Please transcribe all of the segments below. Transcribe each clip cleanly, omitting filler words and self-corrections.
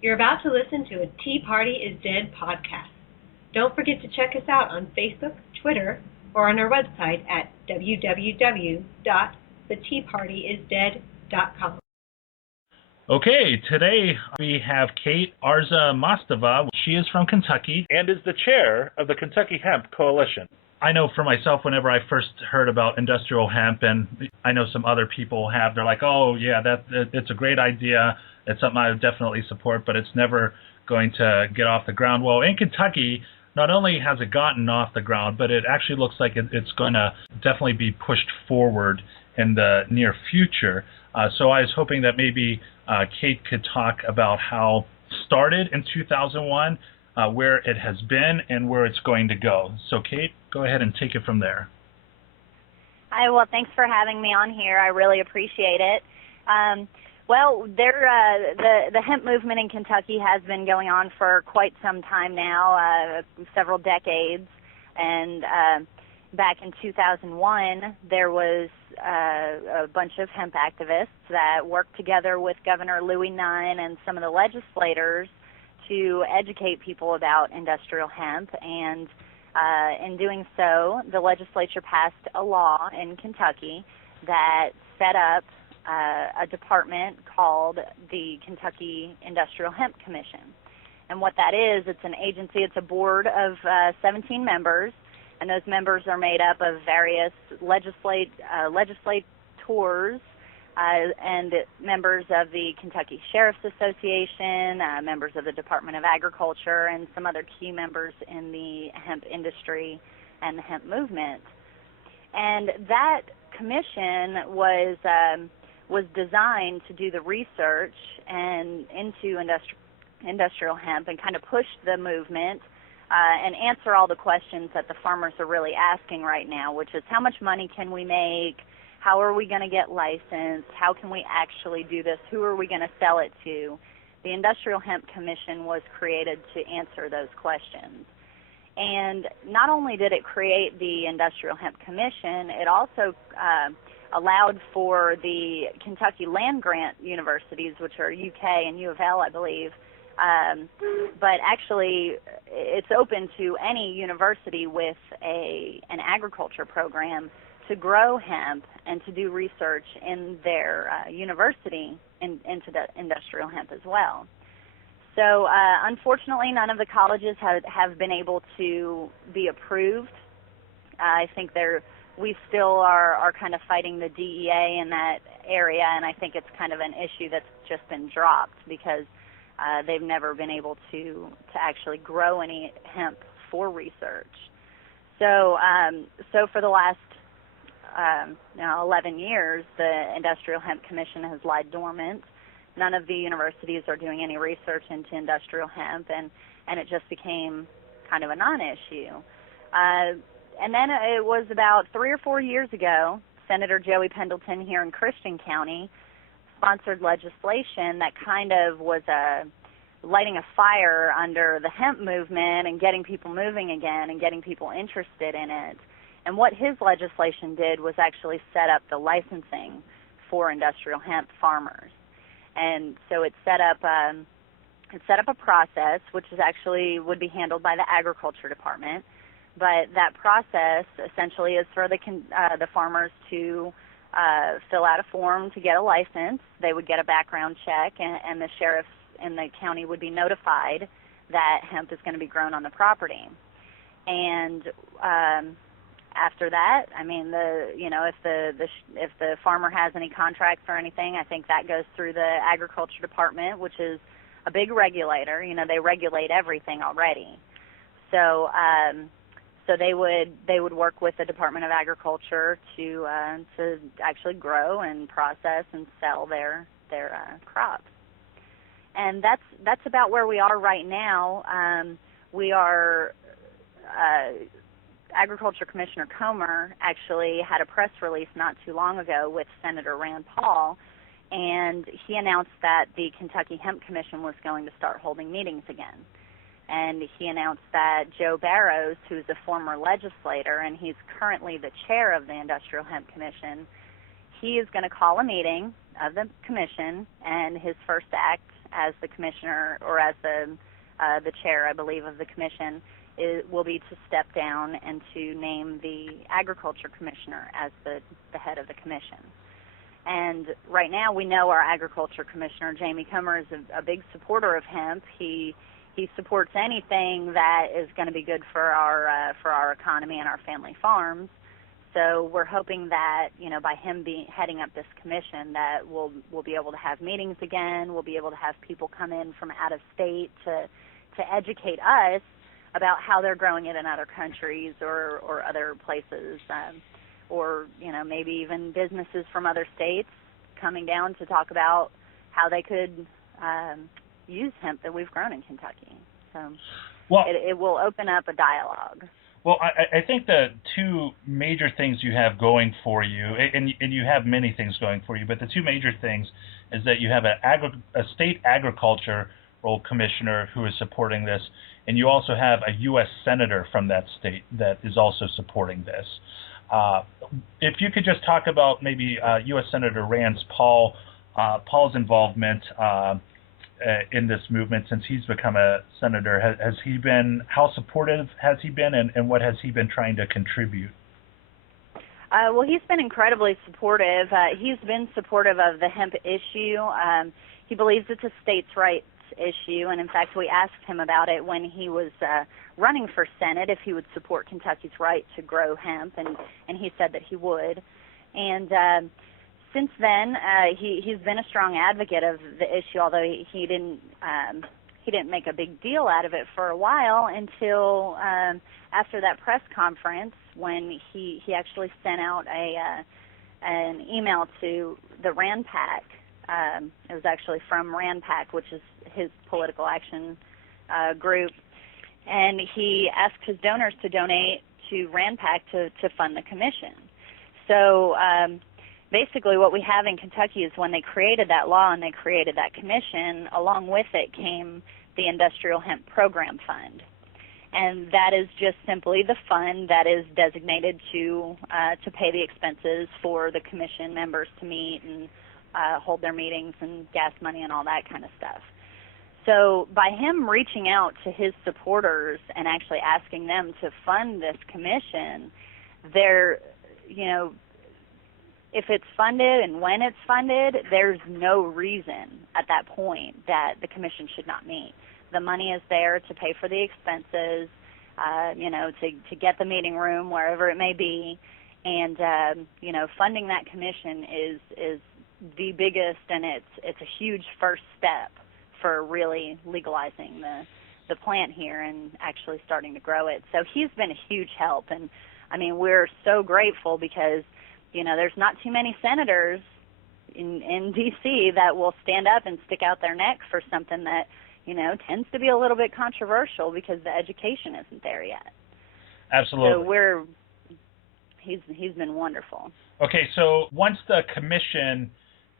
You're about to listen to a Tea Party is Dead podcast. Don't forget to check us out on Facebook, Twitter, or on our website at www.theteapartyisdead.com. Okay, today we have Kate Arzamastseva. She is from Kentucky and is the chair of the Kentucky Hemp Coalition. I know for myself, whenever I first heard about industrial hemp, and I know some other people have, they're like, oh, yeah, it's a great idea. It's something I would definitely support, but it's never going to get off the ground. Well, in Kentucky, not only has it gotten off the ground, but it actually looks like it's going to definitely be pushed forward in the near future. So I was hoping that maybe Kate could talk about how it started in 2001, where it has been, and where it's going to go. So Kate, go ahead and take it from there. Hi, well, thanks for having me on here. I really appreciate it. Well, the hemp movement in Kentucky has been going on for quite some time now, several decades, and back in 2001, there was a bunch of hemp activists that worked together with Governor Louis Nunn and some of the legislators to educate people about industrial hemp, and in doing so, the legislature passed a law in Kentucky that set up a department called the Kentucky Industrial Hemp Commission. And what that is, it's an agency, it's a board of 17 members, and those members are made up of various legislators and members of the Kentucky Sheriff's Association, members of the Department of Agriculture, and some other key members in the hemp industry and the hemp movement. And that commission was designed to do the research and into industrial hemp and kind of push the movement and answer all the questions that the farmers are really asking right now, which is how much money can we make? How are we going to get licensed? How can we actually do this? Who are we going to sell it to? The Industrial Hemp Commission was created to answer those questions. And not only did it create the Industrial Hemp Commission, it also allowed for the Kentucky land-grant universities, which are UK and U of L, I believe, but actually it's open to any university with an agriculture program to grow hemp and to do research in their university into the industrial hemp as well. So unfortunately, none of the colleges have been able to be approved. I think we still are kind of fighting the DEA in that area, and I think it's kind of an issue that's just been dropped because they've never been able to actually grow any hemp for research. So for the last 11 years, the Industrial Hemp Commission has lied dormant. None of the universities are doing any research into industrial hemp, and it just became kind of a non-issue. And then it was about 3 or 4 years ago, Senator Joey Pendleton here in Christian County sponsored legislation that kind of was lighting a fire under the hemp movement and getting people moving again and getting people interested in it. And what his legislation did was actually set up the licensing for industrial hemp farmers. And so it set up a process, which is actually would be handled by the Agriculture Department. But that process essentially is for the farmers to fill out a form to get a license. They would get a background check, and the sheriffs in the county would be notified that hemp is going to be grown on the property. And after that, I mean, if the farmer has any contracts or anything, I think that goes through the Agriculture Department, which is a big regulator. You know, they regulate everything already. So they would work with the Department of Agriculture to actually grow and process and sell their crops. And that's about where we are right now. We are Agriculture Commissioner Comer actually had a press release not too long ago with Senator Rand Paul, and he announced that the Kentucky Hemp Commission was going to start holding meetings again. And he announced that Joe Barrows, who's a former legislator, and he's currently the chair of the Industrial Hemp Commission, he is going to call a meeting of the commission, and his first act as the commissioner, or as the chair, I believe, of the commission, will be to step down and to name the agriculture commissioner as the head of the commission. And right now we know our agriculture commissioner, Jamie Comer, is a big supporter of hemp. He supports anything that is going to be good for our economy and our family farms. So we're hoping that, by him heading up this commission, that we'll be able to have meetings again. We'll be able to have people come in from out of state to educate us about how they're growing it in other countries or other places, or maybe even businesses from other states coming down to talk about how they could use hemp that we've grown in Kentucky. So it will open up a dialogue. Well, I think the two major things you have going for you, and you have many things going for you, but the two major things is that you have a state agriculture commissioner who is supporting this, and you also have a U.S. senator from that state that is also supporting this. If you could just talk about maybe U.S. Senator Rand Paul's involvement in this movement since he's become a senator. Has he been, how supportive has he been, and what has he been trying to contribute? Well, he's been incredibly supportive. He's been supportive of the hemp issue. He believes it's a states' rights issue, and in fact we asked him about it when he was running for Senate, if he would support Kentucky's right to grow hemp, and he said that he would. And since then, he's been a strong advocate of the issue, although he didn't make a big deal out of it for a while until after that press conference, when he actually sent out an email to the Rand PAC. It was actually from Rand PAC, which is his political action group, and he asked his donors to donate to Rand PAC to fund the commission. So basically what we have in Kentucky is when they created that law and they created that commission, along with it came the Industrial Hemp Program Fund. And that is just simply the fund that is designated to pay the expenses for the commission members to meet and hold their meetings and gas money and all that kind of stuff. So by him reaching out to his supporters and actually asking them to fund this commission, if it's funded and when it's funded, there's no reason at that point that the commission should not meet. The money is there to pay for the expenses, to get the meeting room wherever it may be, and funding that commission is the biggest, and it's a huge first step for really legalizing the plant here and actually starting to grow it. So he's been a huge help, and I mean, we're so grateful because there's not too many senators in D.C. that will stand up and stick out their neck for something that tends to be a little bit controversial because the education isn't there yet. Absolutely. So he's been wonderful. Okay, so once the commission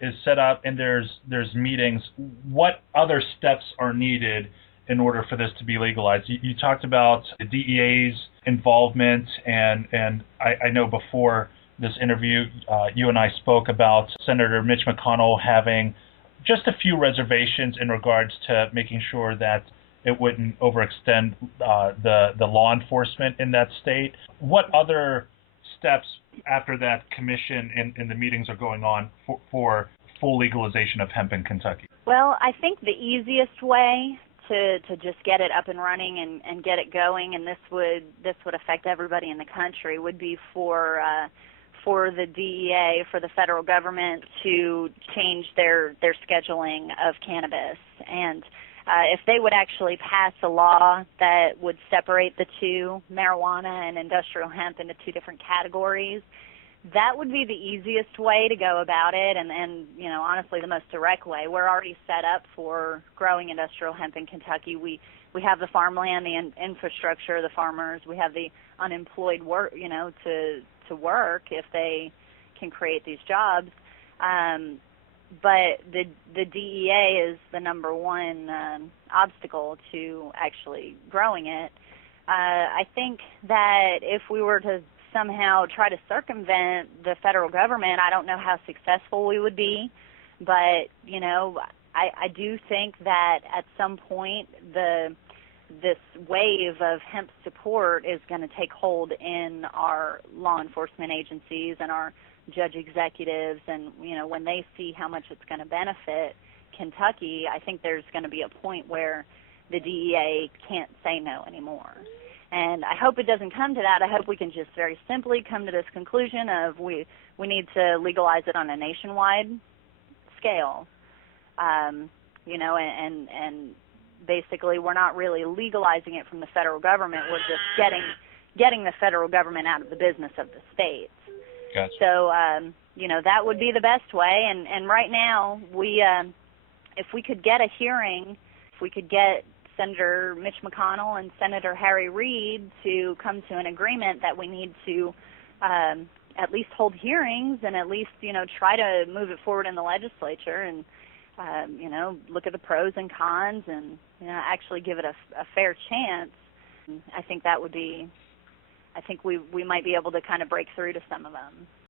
is set up and there's meetings, what other steps are needed in order for this to be legalized? You talked about the DEA's involvement, and I know before this interview you and I spoke about Senator Mitch McConnell having just a few reservations in regards to making sure that it wouldn't overextend the law enforcement in that state. What other steps after that commission and the meetings are going on for full legalization of hemp in Kentucky? Well, I think the easiest way to just get it up and running and get it going, and this would affect everybody in the country, would be for the DEA, for the federal government, to change their scheduling of cannabis. And if they would actually pass a law that would separate the two, marijuana and industrial hemp, into two different categories, that would be the easiest way to go about it, and honestly the most direct way. We're already set up for growing industrial hemp in Kentucky. We have the farmland, the infrastructure, the farmers. We have the unemployed work, to work if they can create these jobs. But the DEA is the number one obstacle to actually growing it. I think that if we were to somehow try to circumvent the federal government, I don't know how successful we would be, but I I do think that at some point this wave of hemp support is going to take hold in our law enforcement agencies and our judge executives, and when they see how much it's going to benefit Kentucky, I think there's going to be a point where the DEA can't say no anymore. And I hope it doesn't come to that. I hope we can just very simply come to this conclusion of we need to legalize it on a nationwide scale. And basically we're not really legalizing it from the federal government. We're just getting the federal government out of the business of the states. Gotcha. So, that would be the best way. And right now, if we could get a hearing, if we could get Senator Mitch McConnell and Senator Harry Reid to come to an agreement that we need to at least hold hearings and at least, try to move it forward in the legislature and, look at the pros and cons and, actually give it a fair chance, I think that would be, I think we might be able to kind of break through to some of them.